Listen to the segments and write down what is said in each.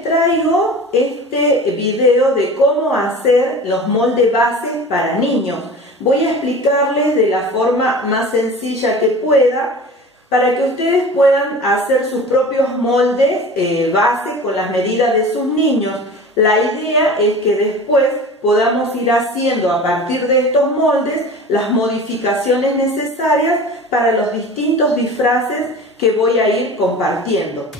les traigo este video de cómo hacer los moldes base para niños. Voy a explicarles de la forma más sencilla que pueda para que ustedes puedan hacer sus propios moldes base con las medidas de sus niños. La idea es que después podamos ir haciendo a partir de estos moldes las modificaciones necesarias para los distintos disfraces que voy a ir compartiendo.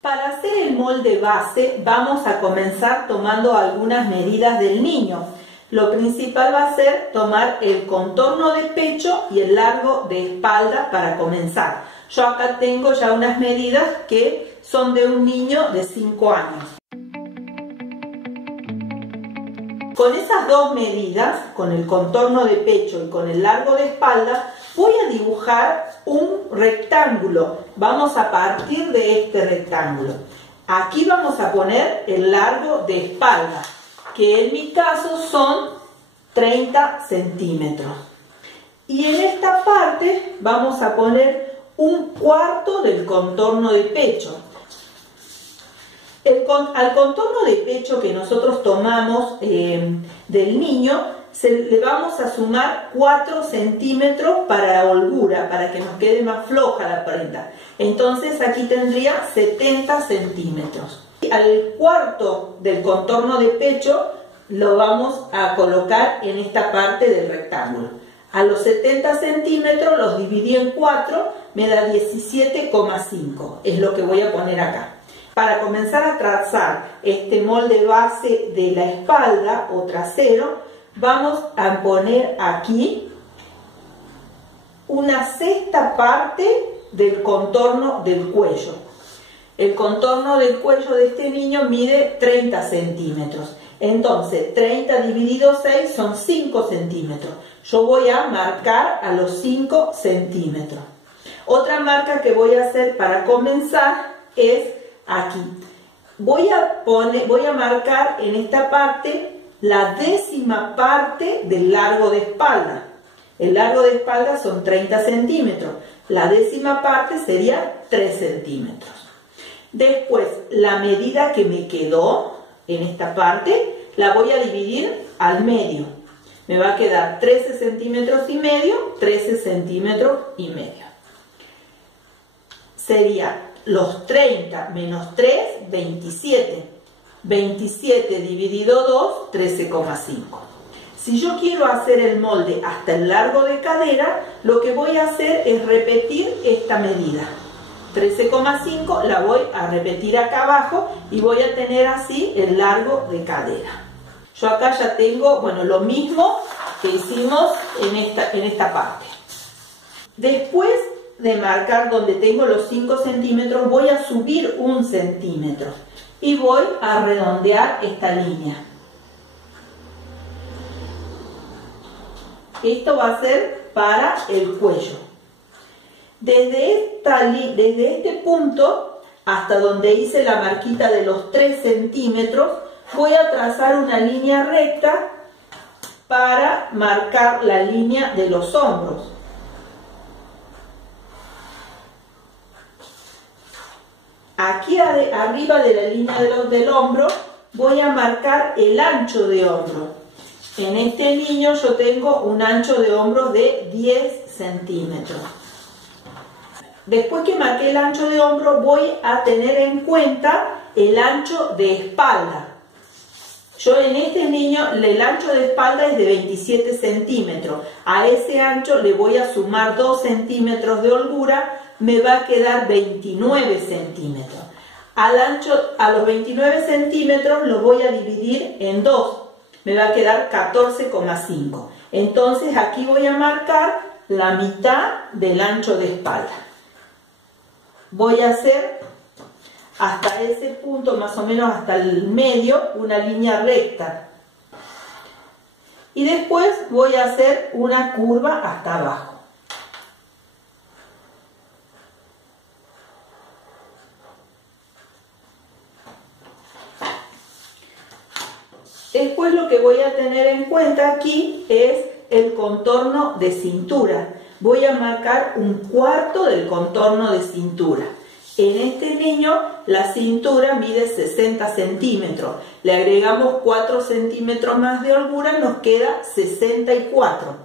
Para hacer el molde base vamos a comenzar tomando algunas medidas del niño. Lo principal va a ser tomar el contorno de pecho y el largo de espalda para comenzar. Yo acá tengo ya unas medidas que son de un niño de 5 años. Con esas dos medidas, con el contorno de pecho y con el largo de espalda, voy a dibujar un rectángulo. Vamos a partir de este rectángulo. Aquí vamos a poner el largo de espalda, que en mi caso son 30 centímetros. Y en esta parte vamos a poner un cuarto del contorno de pecho. Al contorno de pecho que nosotros tomamos del niño, le vamos a sumar 4 centímetros para la holgura, para que nos quede más floja la prenda. Entonces aquí tendría 70 centímetros. Al cuarto del contorno de pecho lo vamos a colocar en esta parte del rectángulo. A los 70 centímetros los dividí en 4, me da 17,5. Es lo que voy a poner acá. Para comenzar a trazar este molde base de la espalda o trasero, vamos a poner aquí una sexta parte del contorno del cuello. El contorno del cuello de este niño mide 30 centímetros. Entonces, 30 dividido 6 son 5 centímetros. Yo voy a marcar a los 5 centímetros. Otra marca que voy a hacer para comenzar es aquí. Voy a marcar en esta parte la décima parte del largo de espalda. El largo de espalda son 30 centímetros. La décima parte sería 3 centímetros. Después, la medida que me quedó en esta parte, la voy a dividir al medio. Me va a quedar 13 centímetros y medio, 13 centímetros y medio. Sería los 30 menos 3, 27. 27 dividido 2, 13,5. Si yo quiero hacer el molde hasta el largo de cadera, lo que voy a hacer es repetir esta medida. 13,5 la voy a repetir acá abajo y voy a tener así el largo de cadera. Yo acá ya tengo, bueno, lo mismo que hicimos en esta parte. Después de marcar donde tengo los 5 centímetros, voy a subir 1 centímetro y voy a redondear esta línea. Esto va a ser para el cuello. Desde este punto hasta donde hice la marquita de los 3 centímetros, voy a trazar una línea recta para marcar la línea de los hombros. Aquí arriba de la línea del hombro voy a marcar el ancho de hombro. En este niño yo tengo un ancho de hombro de 10 centímetros. Después que marqué el ancho de hombro, voy a tener en cuenta el ancho de espalda. Yo en este niño, el ancho de espalda es de 27 centímetros. A ese ancho le voy a sumar 2 centímetros de holgura, me va a quedar 29 centímetros. A los 29 centímetros los voy a dividir en 2, me va a quedar 14,5. Entonces aquí voy a marcar la mitad del ancho de espalda. Voy a hacer hasta ese punto, más o menos hasta el medio, una línea recta. Y después voy a hacer una curva hasta abajo. Después lo que voy a tener en cuenta aquí es el contorno de cintura. Voy a marcar 1/4 del contorno de cintura. En este niño la cintura mide 60 centímetros. Le agregamos 4 centímetros más de holgura, nos queda 64.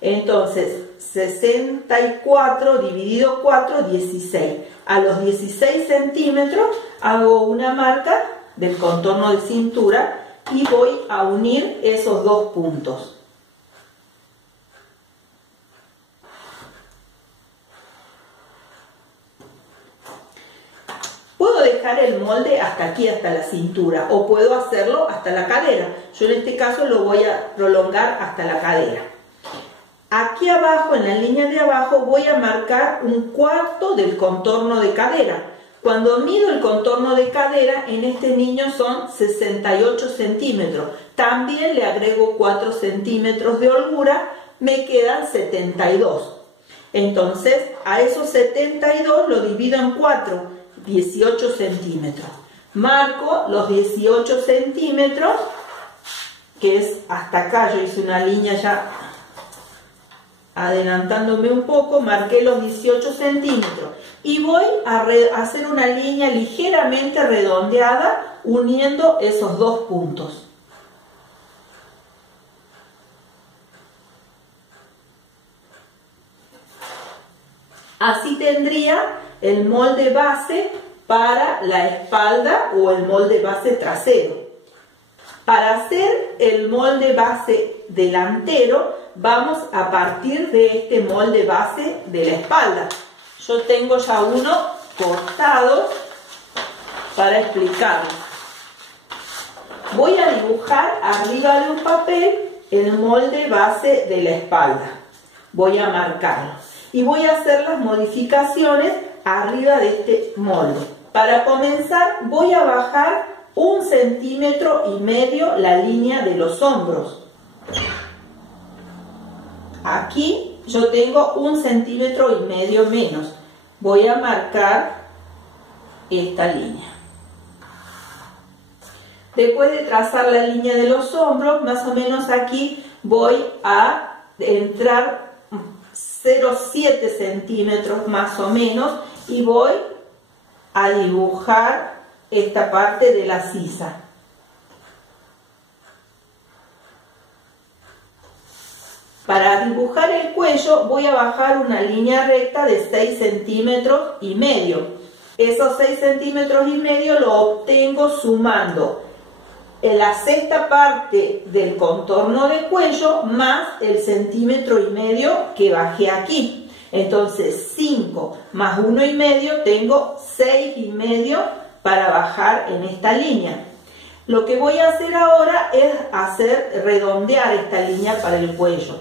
Entonces, 64 dividido 4, 16. A los 16 centímetros hago una marca del contorno de cintura y voy a unir esos dos puntos. Puedo dejar el molde hasta aquí, hasta la cintura, o puedo hacerlo hasta la cadera. Yo en este caso lo voy a prolongar hasta la cadera. Aquí abajo, en la línea de abajo, voy a marcar 1/4 del contorno de cadera. Cuando mido el contorno de cadera, en este niño son 68 centímetros. También le agrego 4 centímetros de holgura, me quedan 72. Entonces, a esos 72 lo divido en 4, 18 centímetros. Marco los 18 centímetros, que es hasta acá. Yo hice una línea ya adelantándome un poco, marqué los 18 centímetros y voy a hacer una línea ligeramente redondeada uniendo esos dos puntos. Así tendría el molde base para la espalda o el molde base trasero. Para hacer el molde base delantero vamos a partir de este molde base de la espalda. Yo tengo ya uno cortado para explicarlo. Voy a dibujar arriba de un papel el molde base de la espalda. Voy a marcarlo y voy a hacer las modificaciones arriba de este molde. Para comenzar voy a bajar 1,5 centímetros la línea de los hombros. Aquí yo tengo 1,5 centímetros menos. Voy a marcar esta línea. Después de trazar la línea de los hombros, más o menos aquí voy a entrar 0,7 centímetros más o menos y voy a dibujar esta parte de la sisa. Para dibujar el cuello voy a bajar una línea recta de 6,5 centímetros. Esos 6,5 centímetros lo obtengo sumando la sexta parte del contorno de cuello más el 1,5 centímetros que bajé aquí. Entonces 5 más 1,5 tengo 6,5 para bajar en esta línea. Lo que voy a hacer ahora es redondear esta línea para el cuello.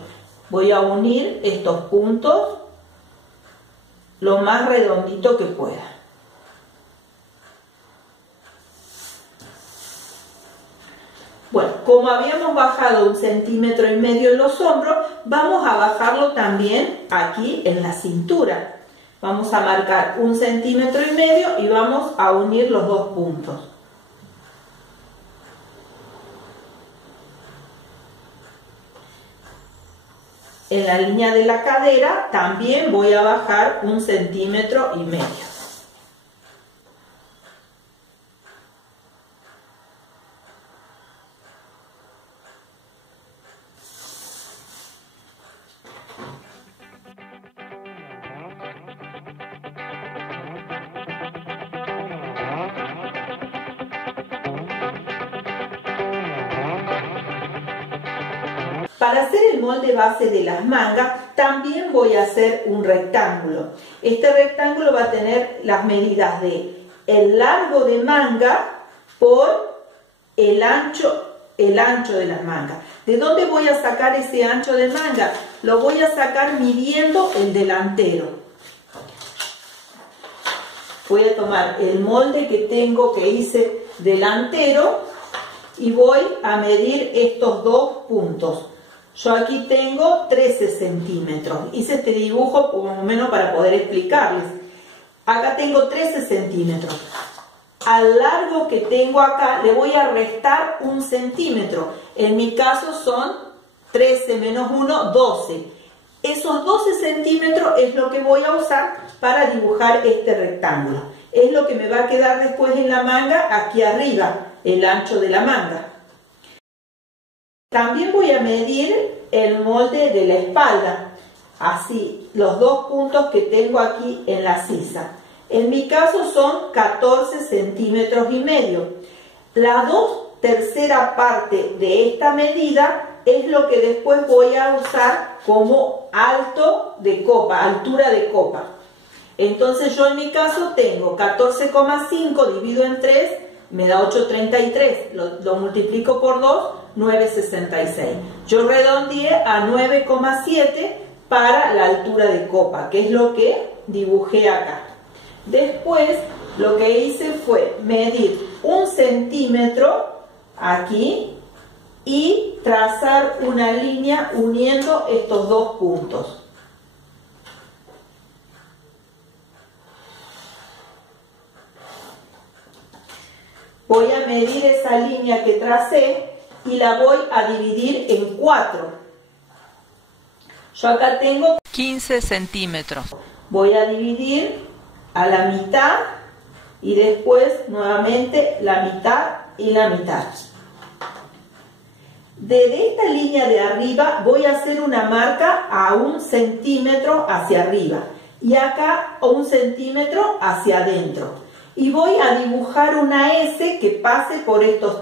Voy a unir estos puntos lo más redondito que pueda. Bueno, como habíamos bajado 1,5 centímetros en los hombros, vamos a bajarlo también aquí en la cintura. Vamos a marcar 1,5 centímetros y vamos a unir los dos puntos. En la línea de la cadera también voy a bajar 1,5 centímetros. Para hacer el molde base de las mangas también voy a hacer un rectángulo. Este rectángulo va a tener las medidas de el largo de manga por el ancho de las mangas. ¿De dónde voy a sacar ese ancho de manga? Lo voy a sacar midiendo el delantero. Voy a tomar el molde que hice delantero y voy a medir estos dos puntos. Yo aquí tengo 13 centímetros. Hice este dibujo más o menos para poder explicarles. Acá tengo 13 centímetros. Al largo que tengo acá le voy a restar 1 centímetro. En mi caso son 13 menos 1, 12. Esos 12 centímetros es lo que voy a usar para dibujar este rectángulo. Es lo que me va a quedar después en la manga, aquí arriba, el ancho de la manga. También voy a medir el molde de la espalda, así, los dos puntos que tengo aquí en la sisa. En mi caso son 14 centímetros y medio. La 2/3 parte de esta medida es lo que después voy a usar como alto de copa, altura de copa. Entonces yo en mi caso tengo 14,5 dividido en 3, me da 8,33, lo multiplico por 2, 9,66. Yo redondeé a 9,7 para la altura de copa, que es lo que dibujé acá. Después lo que hice fue medir 1 centímetro aquí y trazar una línea uniendo estos dos puntos. Voy a medir esa línea que tracé y la voy a dividir en 4. Yo acá tengo 15 centímetros. Voy a dividir a la mitad y después nuevamente la mitad y la mitad. Desde esta línea de arriba voy a hacer una marca a 1 centímetro hacia arriba y acá a 1 centímetro hacia adentro. Y voy a dibujar una S que pase por estos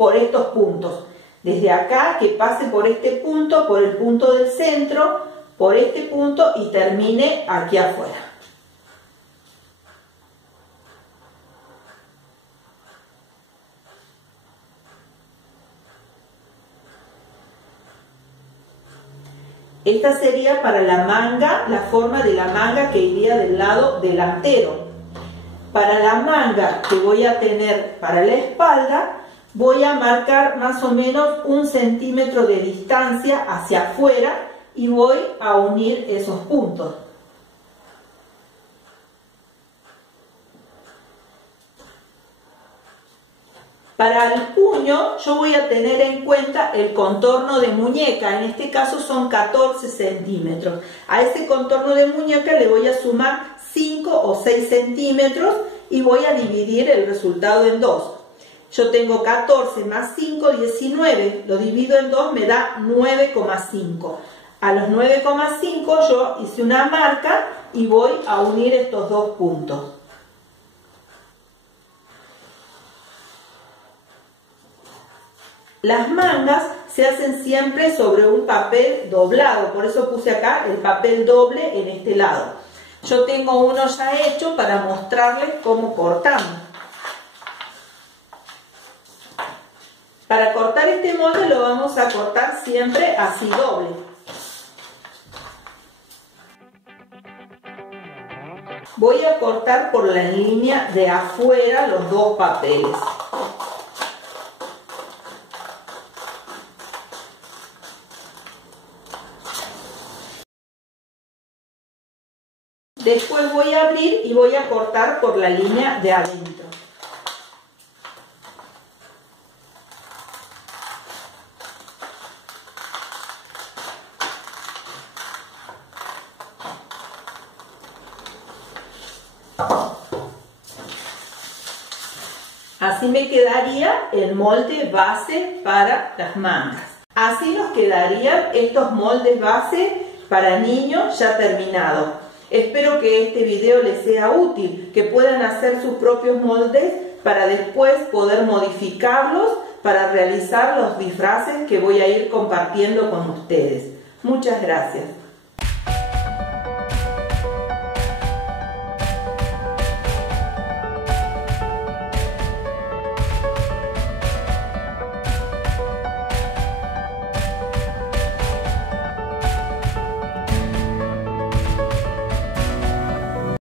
puntos. Desde acá que pase por este punto, por el punto del centro, por este punto y termine aquí afuera. Esta sería para la manga, la forma de la manga que iría del lado delantero. Para la manga que voy a tener para la espalda, voy a marcar más o menos 1 centímetro de distancia hacia afuera y voy a unir esos puntos. Para el puño yo voy a tener en cuenta el contorno de muñeca, en este caso son 14 centímetros. A ese contorno de muñeca le voy a sumar 5 o 6 centímetros y voy a dividir el resultado en 2. Yo tengo 14 más 5, 19, lo divido en 2, me da 9,5. A los 9,5 yo hice una marca y voy a unir estos dos puntos. Las mangas se hacen siempre sobre un papel doblado, por eso puse acá el papel doble en este lado. Yo tengo uno ya hecho para mostrarles cómo cortamos. Para cortar este molde lo vamos a cortar siempre así doble. Voy a cortar por la línea de afuera los dos papeles. Después voy a abrir y voy a cortar por la línea de adentro. Así me quedaría el molde base para las mangas. Así nos quedarían estos moldes base para niños ya terminados. Espero que este video les sea útil, que puedan hacer sus propios moldes para después poder modificarlos para realizar los disfraces que voy a ir compartiendo con ustedes. Muchas gracias.